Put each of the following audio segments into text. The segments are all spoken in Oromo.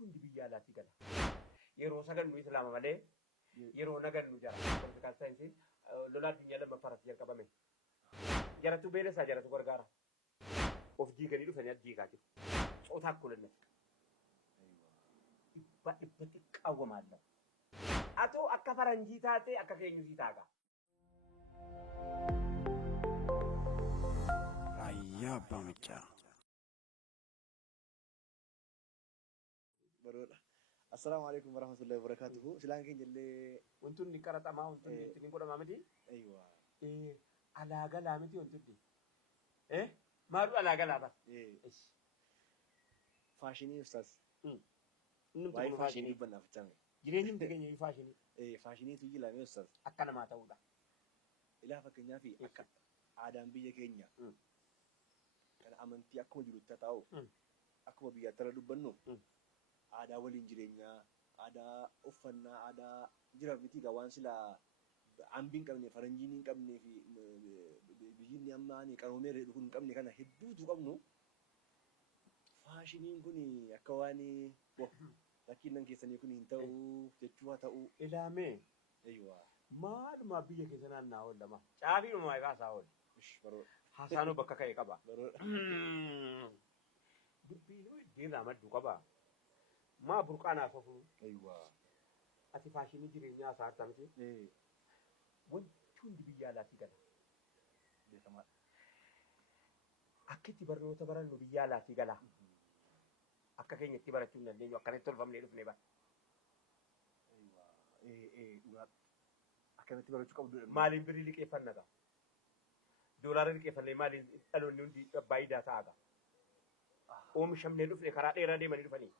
wanti biyya alaatti gala. Yeroo sagan nu islaama malee yeroo nagan nu jara political science lola addunyaa lammaffaa irratti jalqabame. Jaratu beelessaa jaratu gargaara. Of diiganii dhufanii addiigaa jiru. Tsoota akkulannetti. Dhibbatti qawwamaadha. Atoo akka faranjii taatee akka keenyusii taagaa. Raayyaa Abbaa Machaa. Baroodha. Assalamu alaikum warahmatullahi wabarakatuh. Silaan keenya illee wanti inni qaraxamaa wanti inni godhamaa miti. Aywa. Alaaga laa miti wanti inni. Maaltu alaaga laa bas? Faashinii ustaas. Waa'ee faashinii bannaaf jechaa. Jireenyi hundi keenya faashinii. Faashiniitu jilame ustaas. Akka namaa ta'uudha. Ilaa fakkeenyaa fi akka aadaan biyya keenya kan amantii akkuma jirutti ta'u akkuma biyyaatti irra dubbannu aadaa waliin jireenyaa, aadaa uffannaa, aadaa jira miti waan silaa hambi hin qabne, faranjiin hin qabnee fi biyyi amma qaroomee reedu kun hin qabne kana hedduutu qabnu. Faashiniin kun akka waan rakkinnan keessanii kun hin ta'u jechuu haa ta'u. Ilaamee. Aywa. Maaluma biyya keessa naannaa oolama. Caafiidhuma kaasaa oolu. Baroodha. Haasaanuu bakka ka'e qaba. Baroodha. Dubbiin diirraa madduu qaba. Maa burqaanaa sofu. Aywa. Ati faashinii jireenyaa isaa harta miti. Wanti hundi biyya alaatti gala. Beekamaadha. Akka itti barnoota barannu biyya alaatti gala. Akka keenya itti barachuu hin dandeenyu akkanatti tolfamnee dhufnee bara. Aywa. Akkanatti barachuu qabdu. Maaliin birrii liqeeffannaa? Doolaara liqeeffannee maaliin dhaloonni hundi baay'idaa ta'aa? Oomishamnee dhufne karaa dheeraa deemanii dhufanii.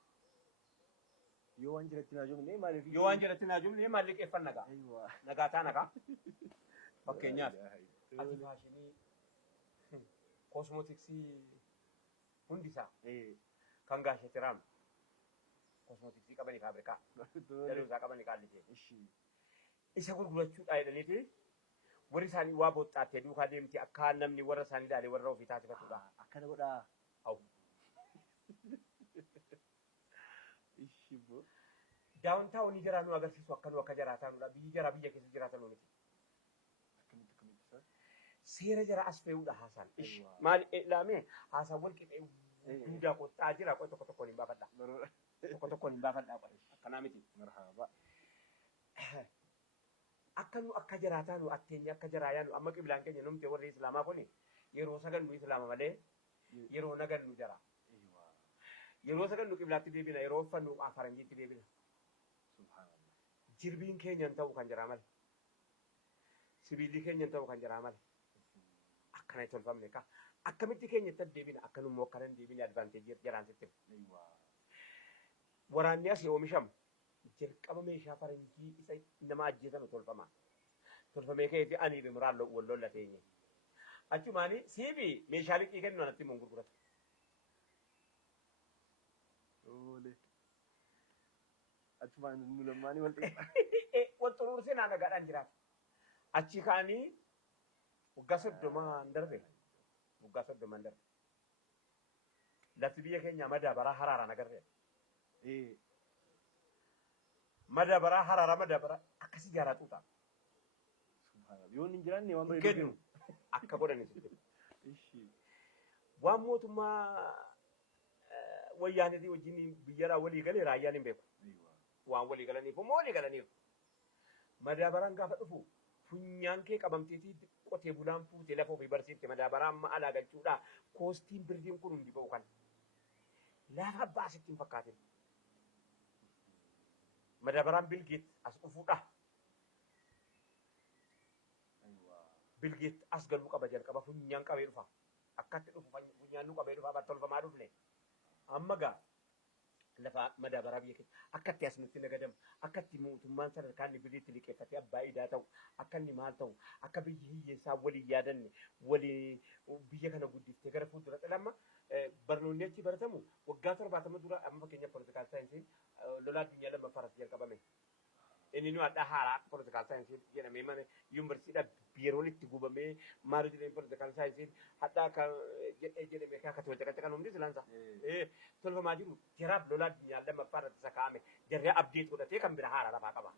Yoo waan jiratti naa jumne maaliif? Yoo waan jiratti naa jumne maal liqeeffannagaa? Aywa. Nagaa taanagaa? Fakkeenyaaf ati faashinii kosmootiksii hundisaa kan gaashatti raamu kosmootiksii qabanii faabrikaa daluusaa qabanii kaallisee isa gurgurachuudhaa jedhaniiti warri isaanii waa booxxaattee duukaa deemti akka namni warra isaanii ilaalee warra ofii taasifatudha. Akkana godhaa. Hawu. Ishibbo. Daawwantaawwan jaraa nu agarsiisu akkanuu akka jiraataanudha. Biyyi jaraa biyya keessa jiraatanuu miti. Akkamitti sir? Seera jara as fe'uudha haasaan. Maali ilaamee haasaan wal qixee duudaa qottaa jira qoy tokko tokkoon hin baafadha. Tokko tokkoon hin baafadha qoy. Akkanaa miti. Marhaba. Akka nu akka jiraataanu atteenyi akka jiraayaanu amma qiblaan keenya numte warri islaamaa kuni yeroo sagan nu islaama malee yeroo nagan nu jara. Yeroo sagan nu qiblaatti deebina yeroo uffannu faranjiitti deebina. Subhanallah. Jirbiin keenya hin ta'u kan jira male. Sibiilli keenya hin ta'u kan jira male. Akkana tolfamne ka. Akkamitti keenya itti deebina akkanummoo akkana hin deebine advaanteejii jaraan sitti. Waraanni asii oomishamu jalqaba meeshaa faranjii isa nama ajjeesame tolfama. Tolfamee keetti ani bimraan wal lolla teenye. Achumaani siifi meeshaa liqii kennu anatti mun gurgurata. Ole. Achumaan nu lamaanii wal dhiibba. Wal xuruursee naa nagaadhaan jiraata. Achi ka'anii waggaa 30 darbe. Waggaa 30 darbe. Lafti biyya keenya madaabaraa haraaraan agarre. Madaabaraa haraara madaabaraa akkasii jaaraa xuuxa. Subhanallah. Yoo hin jiraanne waan bareedu Kennu akka godhanis. Ishi. Waan mootummaa wayyaanee wajjin biyyarraa walii galee raayyaan hin beeku. Waan walii galaniif immoo walii galaniif. Madaabaraan gaafa dhufu funyaan kee qabamteetii qotee bulaan fuutee lafa ofii barsiifte madaabaraa amma alaa galchuudha. Koostiin birdiin kun hundi ba'u kan. Lafa abbaa asitti hin fakkaatin. Madaabaraan bilgeet as dhufuudha. Bilgeet as galuu qaba jalqaba funyaan qabee dhufa. Akkatti dhufu funyaan nu qabee dhufa battolfamaa dhufne. Amma gaa lafa madaabaraa biyya keessa akkatti as nutti nagadamu akkatti mootummaan sadarkaan birriitti liqeeffatee abbaa idaa ta'u akka inni maal ta'u akka biyyi hiyyeessaa waliin yaadanne walii biyya kana guddiftee gara fuulduratti lamma barnoonni achi baratamu waggaa 70 dura amma fakkeenyaaf poolitikaal saayinsii lola addunyaa lammaffaa irratti jalqabame. Inni nu adda haaraa poolitikaal saayinsii jedhamee mana yuunivarsiitii dhabde biyeroon itti gubamee maal jedhanii political science hadhaa kan jedhame akka tolcha kan humni silaansa tolfamaa jiru jiraaf lolaa addunyaan lammaffaa irratti isa kaa'ame jarree abdeet godhatee kan bira haara lafaa qaba.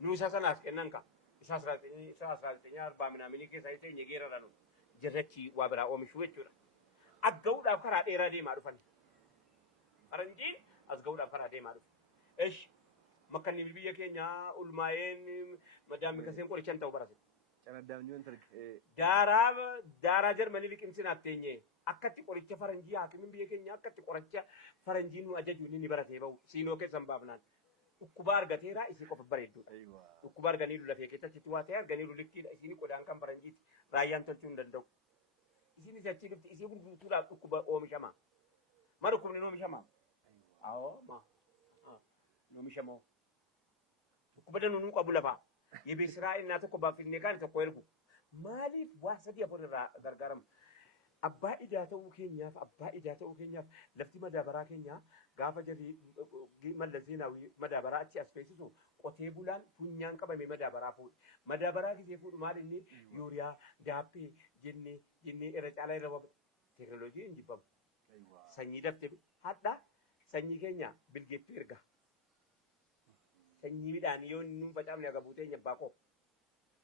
Nu isa sanaaf kennan ka isa 1940 minaaminii keessa isa hin geerara nu jarrachi waa biraa oomishuu jechuudha. Agga'uudhaaf karaa dheeraa deemaa dhufan. Faranjiin as ga'uudhaaf karaa deemaa dhufu. Esh makkanni biyya keenya ulmaa'een madaammi kaseen qorichan ta'u barate. Daaraa Jarmanii liqimsinaaf teenye akkatti qoricha faranjii haakimiin biyya keenya akkatti qoricha faranjii nu ajaju ni baratee bahu siinoo keessan baafnaan. Dhukkuba argateera isii qofa bareedduudha. Dhukkuba arganiiru lafee keessatti waa ta'e arganiiru likkiidha isiin qodaan kan faranjiiti raayyaan tolchuu hin danda'u. Isiin achii dhufti isii gurguutuudhaaf dhukkuba oomishama. Ma dhukkubni oomishama? Awoo ma. Oomishamoo. Dhukkuba danuu qabu lafaa. Yebeesiraa innaa tokko baaffinnee kaan tokko ergu. Maaliif waa sadii afur irraa gargaaramu? Abbaa idaa ta'uu keenyaaf lafti madaabaraa keenyaa gaafa jarri Mallas Zeenaawii madaabaraa achi as feesisu qotee bulaan funyaan qabame madaabaraa fuudhe. Madaabaraa gisee fuudhu maal inni yuuriyaa, daappee jennee irra caalaa irra wabe. Teekinooloojii hin jibbamu. Sanyii daftee hadhaa sanyii keenya bilgeettuu erga. Sanyii midhaanii yoo inni facaafne aga buutee nyabbaa koo.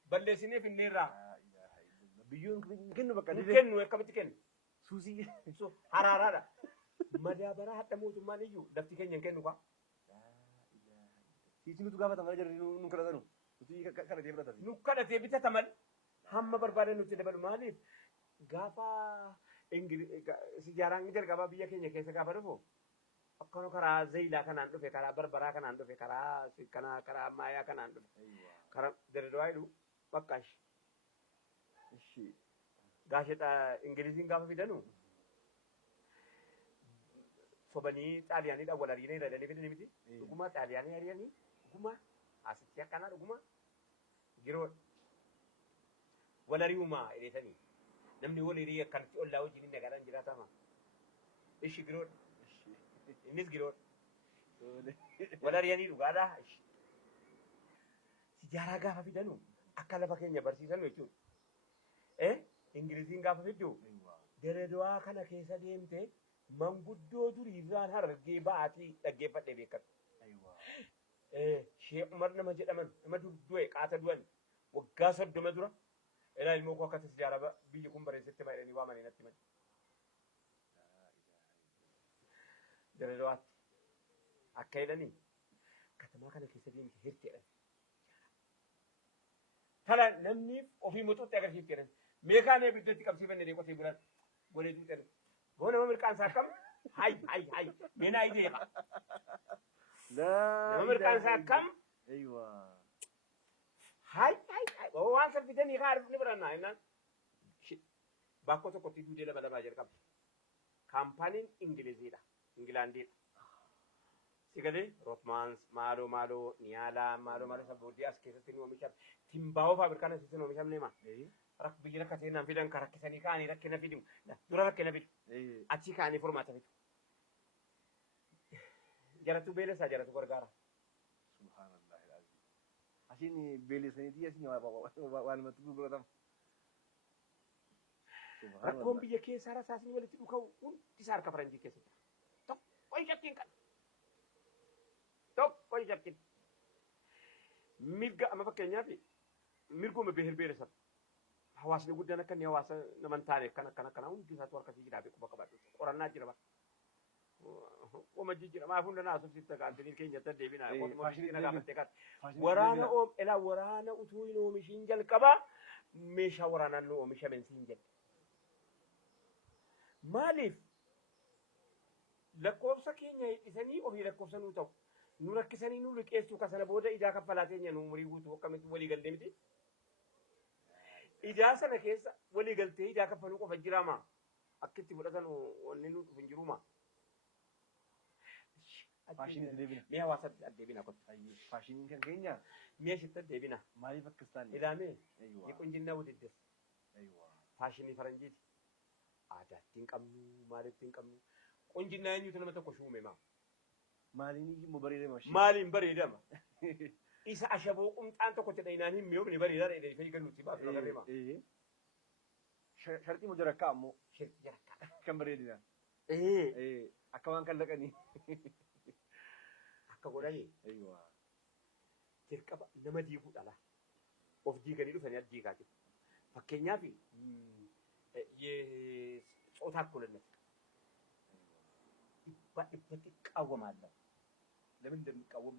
Balleessinee finneerraa. Biyyoon kennu bakka kennu akkamitti kennu? Suusii. Haraaraadha. Madaabaraa hadha mootummaan iyyuu lafti keenya hin kennu kaa. Siisi nutu gaafata malee jarri nu kadhatanu. Nuti kadhatee bitatati. Nu kadhatee bitataman hamma barbaadan nutti dabalu maaliif gaafa sijaaraan jalqabaa biyya keenya keessa gaafa dhufu akkana karaa zayilaa kanaan dhufe karaa barbaraa kanaan dhufe karaa ammayyaa kanaan dhufe karaa Dirredawaa jedhu bakkaash. Gaashexa Ingiliziin gaafa fidanu sobanii xaaliyaaniidhaan wal ariinee hidhatanii fidanii miti. Dhuguma xaaliyaanii ari'anii dhuguma asitti akkanaa dhuguma giroodha. Wal ari'umaa hidhatanii namni wal hirii akkanatti ollaa wajjin hin nagaadhaan jiraatama. Ishi giroodha. Innis giroodha. Wal ari'anii dhugaadhaa. Sijaaraa gaafa fidanu akka lafa keenya barsiisan jechuudha. Ingiliziin gaafa fiddu Dirredawaa kana keessa deemtee manguddoo duriirraan hargee ba'aatii dhaggeeffadhee beekatu. Shee Umar nama jedhaman nama du'e qaata du'an waggaa 30 dura ilaa ilmoo koo akkatti sijaaraa biyyi kun bareessetti baay'anii waamanii natti mali. Dirredawaatti akka jedhanii katamaa kana keessa deemte hirteedhan. Tala namni ofii mutuutti agarsiifte jedhan. Meekaan ibiddatti qabsiifannee deeqotee bulan golee duuxan. Goo nama mirqaansaa akkam? Hay meenaa ideedha. Nama mirqaansaa akkam? Hay waan salfitanii haa arfni birannaa jennaan. Bakkoo tokkotti duudee lama jalqabde. Kaampaaniin Ingiliziidha. Ingilaandiidha. Sigalee Rootmaans maaloo Niyaalaa sabboodii as keessatti ni oomishan. Timbaawoo faabrikaan asitti ni oomishamne maa? Biyyi rakkatee naan fidan kan rakkisanii kaanii rakkina fidu. Dura rakkina fidu. Achii kaanii furmaata fidu. Jalatu beelessaa jalatu gargaara. Asiin beelessaniitii asiin waan namatti gurguratamu. Rakkoon biyya keessaa rasaasni walitti dhuka'u hundi isaa harka faranjii keessatti. Tokko ishakkiin kan. Tokko ishakkiin. Mirga amma fakkeenyaaf mirguma beelessa. Hawaasni guddaan akka inni hawaasa naman taane akkana hundi isaatu harkasii jiraate quba qabadhu. Qorannaa jira bara. Oma jijjiira maa hunda naa subsiista kaantiniin keenyatti adeemina. Waraana utuu hin oomishiin jalqabaa meeshaa waraanaan nu oomishamen siin jedhe. Maaliif lakkoofsa keenya hidhisanii ofii lakkoofsa nuu ta'u nu rakkisanii nu liqeessu kasana booda ijaa kaffalaa keenya nu umurii guutuu akkamitti walii gallee miti. Ijaa sana keessa walii galtee ijaa kaffaluu qofa jiraama akkitti fudhatan wanni nu dhufu hin jiruuma. Faashiniin deebina. Mi'a hawaasatti addeebina kotti. Faashiniin kan keenya mi'a shitti addeebina. maaliif akkas taane? Ilaamee qunjinnaa wudiddes. Faashinii faranjiiti. Aadaatti hin qabnu maalitti hin qabnu. Qunjinnaa eenyutu nama tokko shuume maa? Maaliin immoo bareedama? Maaliin bareedama? isa ashaboo qumxaan tokkotti dhaynaan hin mi'oomne bareedaa dha fayyii gannutti baatu agarree maa. Sharxii mujarakkaa ammoo Shirti jarakkaa. kan bareedina. Eh. Akka waan kan laqanii. Akka godhanii jalqaba nama diiguu dhala. Of diiganii dhufanii as diigaa jiru. Fakkeenyaaf ጾታ እኩልነት ይባል ይቃወማለሁ። ለምን እንደሚቃወም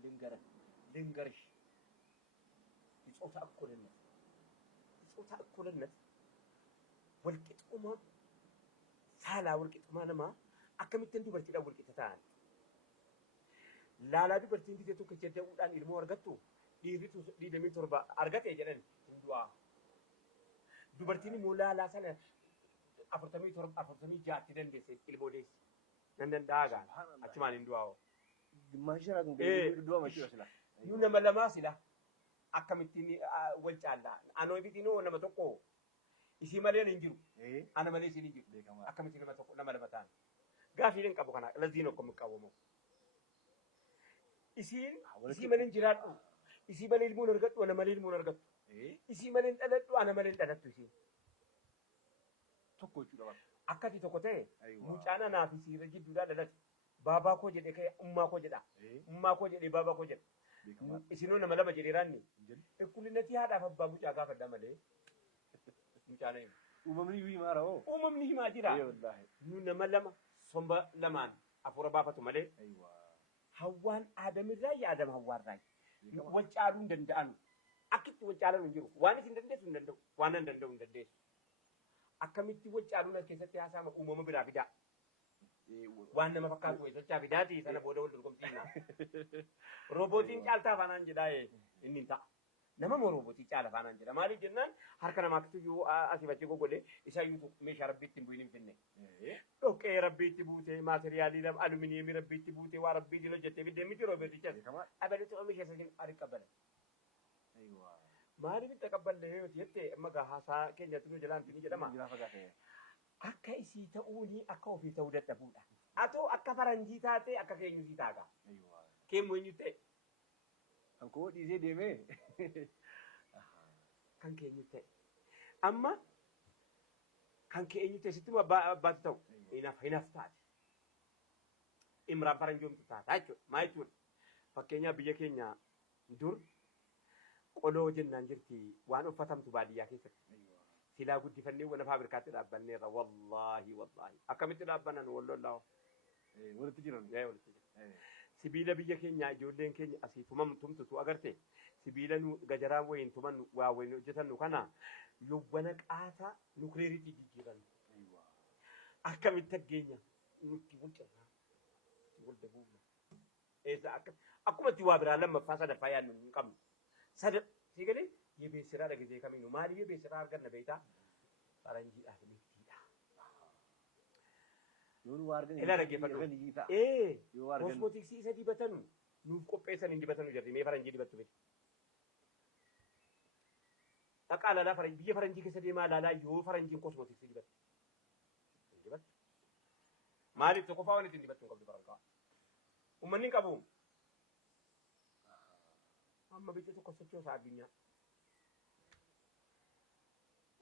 ልንገርሽ። የጾታ እኩልነት ወልቂጡማ ሳላ ወልቂጡማ ነማ akkamitti dubartiidhaan walqixa ta'an laalaa dubartiin dide tokko jedhamuudhaan ilmoo argattu dhiidhamii torba argate jedhan hundumaa dubartiin immoo laalaa sana 47 dandeesse ilmoo deesse nan danda'agaa achumaan hin du'aa Gimmaashara kun gadi du'a machuu sila. nu nama lamaa sila akkamittiin wal caallaa anoo bitinoo nama tokko isii malee hin jiru ana malee isin hin jiru akkamittiin nama tokko nama lama ta'an gaafii hin qabu kana laziin okko miqaawwamu isiin isii malee jiraadhu isii malee ilmuun argadhu ana malee ilmuun argattu isii malee dhaladhu ana malee dhalattu isiin tokko jechuudha akkati tokko ta'e mucaan anaa fi siirra jidduudhaa dhalate baabaa koo jedhe kee ummaa koo jedha ummaa koo jedhe baabaa koo jedha isinoo nama lama jedhe raanni ekkulinati haadhaaf abbaa mucaa gaafadha malee mucaan ayi uumamni himaa raawoo uumamni himaa jira nu nama lama somba lamaan afura baafatu malee hawwaan aadamirraa yaadam hawwaarraa wal caaluu hin danda'anu akkitti wal caalan hin jiru waan isin dandeessu hin danda'u waan hin danda'u hin dandeessu akkamitti wal caaluun as keessatti haasa'ama uumama biraa fidaa waan nama fakkaatu wayitachaa fidaati sana booda wal dorgomsiisna roobootiin caaltaa faanaan jedhaa inni hin ta'a nama moo roobootii caala faanaan jedha maaliif jennaan harka namaatti iyyuu asii bachi gogolee isaa iyyuu meeshaa rabbiitti hin bu'in hin finne dhoqqee rabbiitti buutee maateriyaalii aluminiyeemii rabbiitti buutee waa rabbiitiin hojjettee fiddee miti roobeetichas abalitti oomisha isa ari qabbala maaliif itti qabballe yoo jette amma haasaa keenyatti nu jalaan tuni jedhama akka isii ta'uuni akka ofii ta'uu dadhabuudha atoo akka faranjii taatee akka keenyuusii taagaa keemmoo eenyu ta'e kan koo dhiisee deemee kan keenyu ta'e amma kan keenyu ta'e sitti abbaatu ta'u hinaf taate imraan faranjoomtu taata jechuudha maa jechuudha fakkeenyaaf biyya keenya dur qoloo jennaan jirti waan uffatamtu baadiyyaa keessatti silaa guddifannee wana faabirikaatti dhaabbanneerra wallaahi akkamitti dhaabbanan wallollaahu walitti jiran sibiila biyya keenya ijoolleen keenya asii tumtutu agarte sibiila nu gajaraan wayin tuman waa wayin hojjetannu kana yobwana qaata nukleeriitii jijjiiran akkamitti aggeenya nutti bulchanaa wal dabuufna akkuma itti waa biraa lammaffaa sadaffaa yaadnu hin qabnu si galee yebeessiraa dhagitee kamiinu maaliif yebeessiraa arganna beektaa faranjiidhaaf liftiidha ila dhaggeeffadhu kosmootiksii isa dibatanu nuuf qopheessan hin dibatanu jirri mee faranjii dibattu miti dhaqaa laalaa biyya faranjii keessa deemaa laalaa yoo faranjiin kosmootiksii dibattu maaliif tokko fa'aa waan ittiin dibattu hin qabdu farankaa ummanni hin qabu amma biyya tokko sochoosaa addunyaa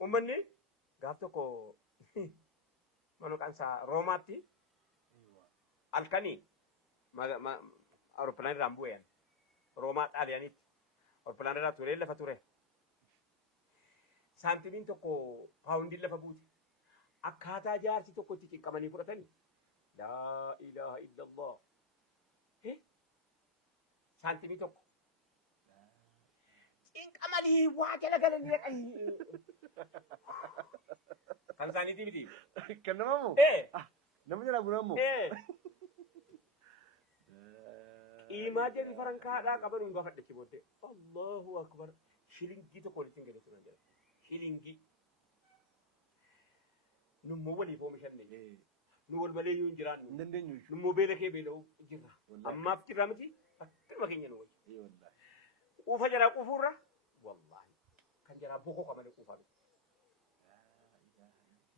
ummanni gaaf tokko maqaan isaa Roomaatti halkanii awuroppilaan irraan bu'een Roomaa Xaaliyaaniitti awuroppilaan irraa turee lafa ture saantimiin tokko paawundiin lafa buute akkaataa jaarsi tokko itti ciqqamanii fudhatanii laa ilaaha illallah saantimii tokko cinqamanii waa jala galanii dhaqanii kan isaaniitii miti kan namamu nama jala bunamu qiimaa jedhi farankaadhaa qaban hin gaafadhachi booddee allahu akbar shilingii tokko walitti hin gale sunan jedha shilingii nummoo waliif oomishanne nu wal malee yoo hin jiraannu nummoo beela kee beela'uu jirra ammaaf jirra miti akkuma keenya nu wajji quufa jaraa quufuurra wallaahi kan jaraa bokoo qabane quufaa dhufu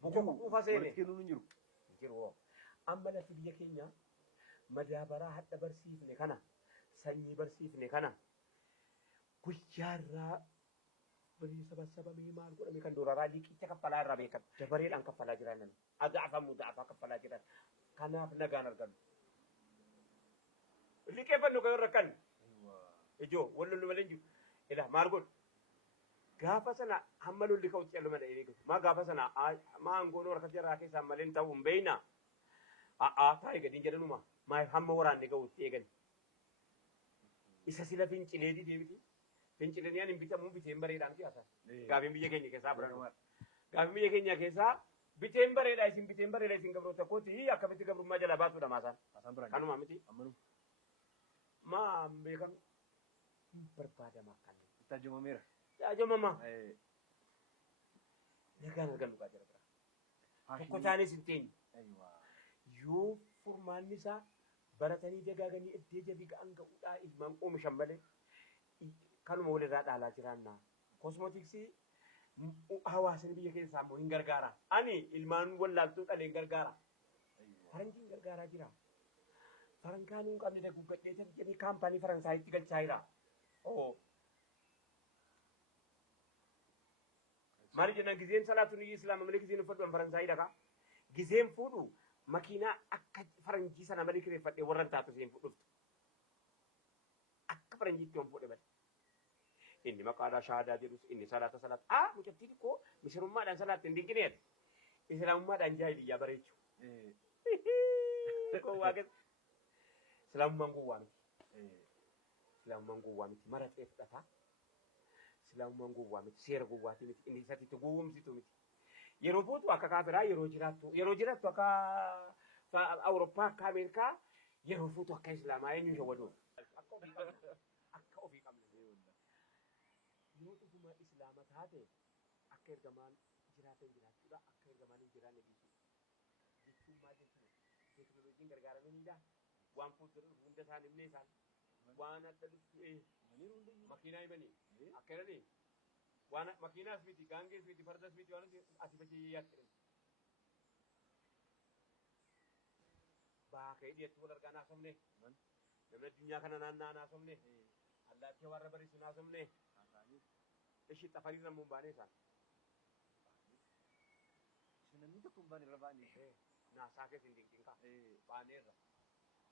bokoo quufa seene jiru amma lafti biyya keenya madaabaraa hadha barsiifne kana sanyii barsiifne kana guyyaarraa bari sabasabamee maal godhame kan dooraraa liqicha kaffalaa irraa beekan dabareedhaan kaffalaa jiran namni agaafamu da'afaa kaffalaa jiran kanaaf nagaan argannu. Liqeeffannu kan irra kan ijoo wallollu malee jiru ila maal godhu gaafa sana hamma lolli ka'utti calluma dha eegutu maa gaafa sana maa angoonoo harka jarraa keessaa malee ta'uu hin beeyna taa'e gadiin jedhanuma maa hamma waraanne ga'utti eegan isa sila fincilee deebiti fincileen yaan hin bitamu biteen bareedhaan siyaasa gaafiin biyya keenya keessaa biran gaafiin biyya keenya keessaa biteen bareedhaa isin biteen bareedhaa isin gabroota kooti akkamitti gabrummaa jala baasuudha maasaan kanuma miti maa beekan barbaadamaa kan Tajumameera. Taajumama nagaan argannu kaa jira bira tokko taanis hin teenye yoo furmaanni isaa baratanii dagaaganii iddee jabii ga'an ga'uudhaa ilmaan oomishan malee kanuma walirraa dhaalaa jiraannaa kosmootiksii hawaasni biyya keessaa immoo hin gargaara ani ilmaan wallaaltuu dhaleen gargaara faranjiin gargaaraa jira farankaan hin qabne daguuggadhee jedhanii kaampaanii faransaayitti galchaa jira maali jenna gizeen salaatu ni islaama malee gizeen uffadhu faransaayii dhaka gizeen fuudhu makiinaa akka faranjii sana malee kireeffadhee warran taatu seen fuudhuftu akka faranjiitti waan fuudhe bade inni maqaadhaa shaahadaa jedhus inni salaata mucattii xiqqoo misirummaadhaan salaatti hin dinqineedha islaamummaadhaan jaahiliyyaa bareechu islaamummaan gowwaa miti maraxee fudhataa islaamummaan gowwaa miti seera gowwaatii miti inni isatti gowwomsitu miti yeroo fuutu akka kaafiraa yeroo jiraattu akka awurooppaa akka ameerikaa yeroo fuutu akka islaamaa eenyu shawwaduun akka ofii qabne yoo dhuguma islaama taate akka ergamaan jiraatan jiraachuudha akka ergamaan hin jiraanne jechuun maal jechuudha teekinooloojiin gargaaramaniidha waan fuuldura dhufu hunda isaan himnee isaan waan adda dhuftu makiinaa himanii akka jedhanii waan makiinaas miti gaangees miti fardas miti waan asii bachee yaatti baakee dhiyeetti wal argaa naasofne namni addunyaa kana naannaa naasofne allaattii warra bariisu naasofne ishi xafarii nammuun baanee isaan namni tokko hin baane irra baane naasaa keessa hin dinqinqa baaneerra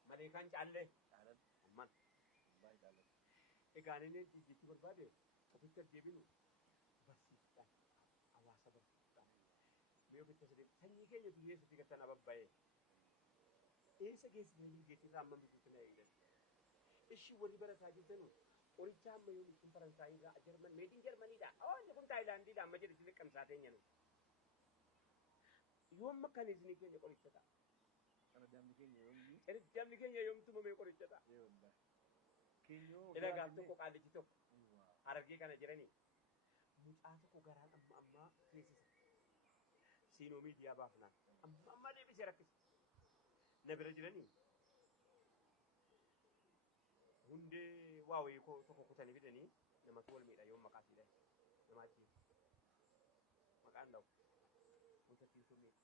malee kan caallee umman egaan inni jijjiitti barbaade ofitti deebinu barsiisuudhaan hawaasa barsiisuudhaan mee ofitti sadii sanyii keenya tu eessatti gattan ababba'ee eessa geessitanii geessirraa amma bituutti na eegdan ishii walii barataa jirtanu qoricha amma yoo ittiin faransaayirraa jarman meediin jarmaniidha inni kun taayilaandiidha amma jedhe isin liqqamsaa teenya nu yoom akkan isinii keenya qoricha ta'a damni keenya yoomtuma mee qoricha ta'a ila gaaf tokko qaallichi tokko harargee kana jiranii mucaa tokko garaan amma keessisa siinoo miidiyaa baafnaan amma deebisee rakkisa na bira jiranii hundee waa wayii tokko kutanii fidanii namatu wal miidha yoom maqaa siidha nama ajjeesu maqaan dhawu wantattiin sun miidha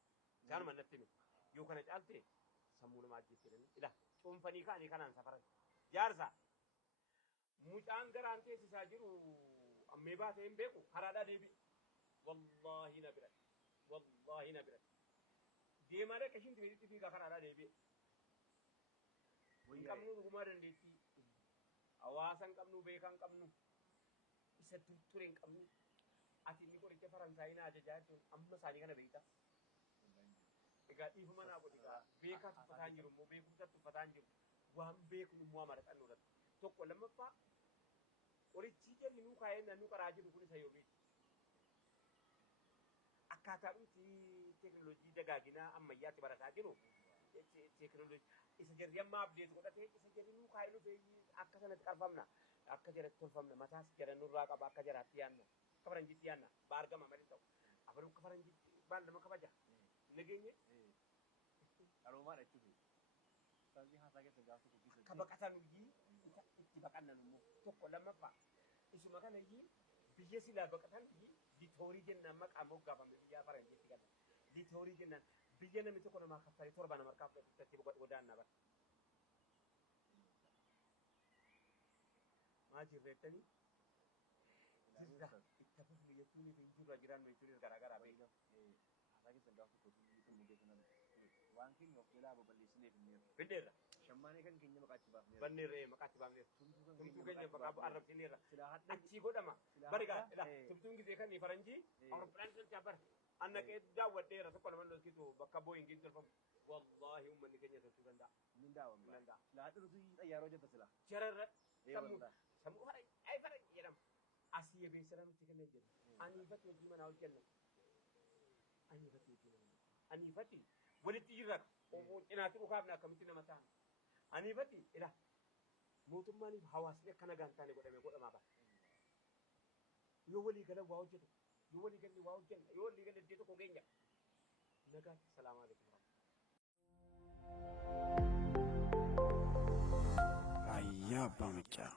isaanuma natti hime yoo kana caalte sammuu nama ajjeesu jedhanii ila cuunfanii kaanii kanaan safaran jaarsa mucaan garaan teessisaa jiru ammee baatee hin beeku haraadhaa deebi wallaahi na biratti deemaa dhaqa ishiin tibeetitti fiigaa haraadhaa deebi'e hin qabnu dhugumaa dandeettii hawaasa hin qabnu beekaa hin qabnu isa ture hin qabnu ati inni qoricha faransaayii na ajajaa jechuun amma isaanii kana beekta egaa dhiifuma naa godhi beekaa tuffataan jiru immoo beekumsa tuffataan jiru waan beeknu immoo amaraxannoo dha tokko lammaffaa qorichi jenni nuu kaa'ee nuu qaraa jiru kun isa yoomiiti akkaataa dhumti teekinooloojii dagaaginaa ammayyaatti barataa jiru teekinooloojii isa jarri amma abdeetu godhatee isa jarri nuu kaa'ee dhufee akka sanatti qarfamna akka jaratti tolfamna mataas jara nurraa qaba akka jaraatti yaanna akka faranjiitti yaanna baargama malee ta'u afaan akka faranjiitti baan nama kabaja nageenye qaroomaadha jechuudha. Saanjii haasaa keessa gaafa guddisa. Akka baqatan iyyii itti baqannan immoo tokko lammaffaa isuma kana iyyii biyya silaa baqatan iyyii litoorii jennaan maqaa moggaafame biyya faranjiitti galan litoorii jennaan biyya namni tokko namaa kaffalee torba nama harkaa fudhatee godaannaa bara. Maa jirreettanii itti hafuuf jechuun fi jirra jiran jechuun garaagaraa beekna. Haasaa keessan gaafa tokko kan mudee kanan waan keenya of jalaa babal'isnee Findeerra. Shammaanee kan keenya maqaatti baafneera. Banneerree maqaatti baafneera. Tumtuu Tumtuu keenya bakka arrabsineerra. Silaa hadda Achii godhama. Barigaa tumtuun gisee kan faranjii awuroopilaan tolchaa bara. Annaqee daawwadheera tokko nama loskitu bakka booyingiin tolfamu. Wallaahi uummanni keenya tolchuu danda'a. Min daawwama. Danda'a. Silaa hadda nuti xayyaaroo jetta silaa. Jararra sammuu wallah. sammuu fara ay fara jedhama. Asii ebeessara nuti kennan jedhu. Aniifatti hojii manaa hojjenna. Aniifatti hojii manaa. Aniifatti walitti jirra. Cinaatti dhukaafne akkamitti nama ta'an. Aniifatti ila mootummaaniif hawaasni akka nagaan taane godhamaa ba'a. Yoo walii galan waa hojjetu, yoo walii galli waa hojjenna, yoo walii galli iddoo tokko geenya. Nagaatti salaamaa alaikum. Ayyaa abbaa machaa.